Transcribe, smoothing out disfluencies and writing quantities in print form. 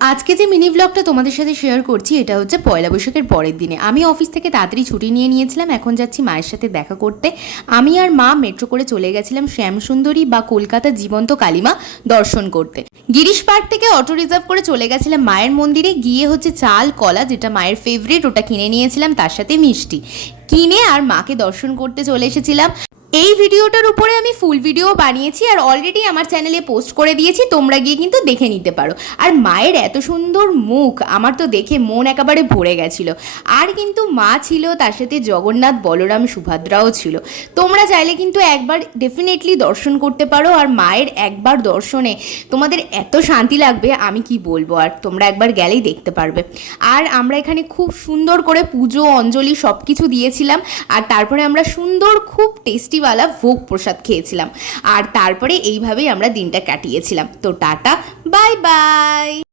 আজকে যে মিনি ব্লগটা তোমাদের সাথে শেয়ার করছি এটা হচ্ছে পয়লা বৈশাখের পরের দিনে। আমি অফিস থেকে তাড়াতাড়ি ছুটি নিয়ে নিয়েছিলাম, এখন যাচ্ছি মায়ের সাথে দেখা করতে। আমি আর মা মেট্রো করে চলে গেছিলাম শ্যামসুন্দরী বা কলকাতা জীবন্ত কালিমা দর্শন করতে। গিরিশ পার্ক থেকে অটো রিজার্ভ করে চলে গেছিলাম মায়ের মন্দিরে, গিয়ে হচ্ছে চাল কলা যেটা মায়ের ফেভারিট ওটা কিনে নিয়েছিলাম, তার সাথে মিষ্টি কিনে আর মাকে দর্শন করতে চলে এসেছিলাম। এই ভিডিওটার উপরে আমি ফুল ভিডিও বানিয়েছি আর অলরেডি আমার চ্যানেলে পোস্ট করে দিয়েছি, তোমরা গিয়ে কিন্তু দেখে নিতে পারো। আর মায়ের এত সুন্দর মুখ আমার তো দেখে মন একেবারে ভরে গেছিল। আর কিন্তু মা ছিল, তার সাথে জগন্নাথ, বলরাম, সুভদ্রাও ছিল। তোমরা চাইলে কিন্তু একবার ডেফিনেটলি দর্শন করতে পারো। আর মায়ের একবার দর্শনে তোমাদের এত শান্তি লাগবে আমি কি বলবো, আর তোমরা একবার গেলেই দেখতে পারবে। আর আমরা এখানে খুব সুন্দর করে পুজো অঞ্জলি সব কিছু দিয়েছিলাম, আর তারপরে আমরা সুন্দর খুব টেস্টি ভোগ প্রসাদ খেয়েছিলাম। আর তারপরে এইভাবেই আমরা দিনটা কাটিয়েছিলাম। তো টাটা, বাই বাই।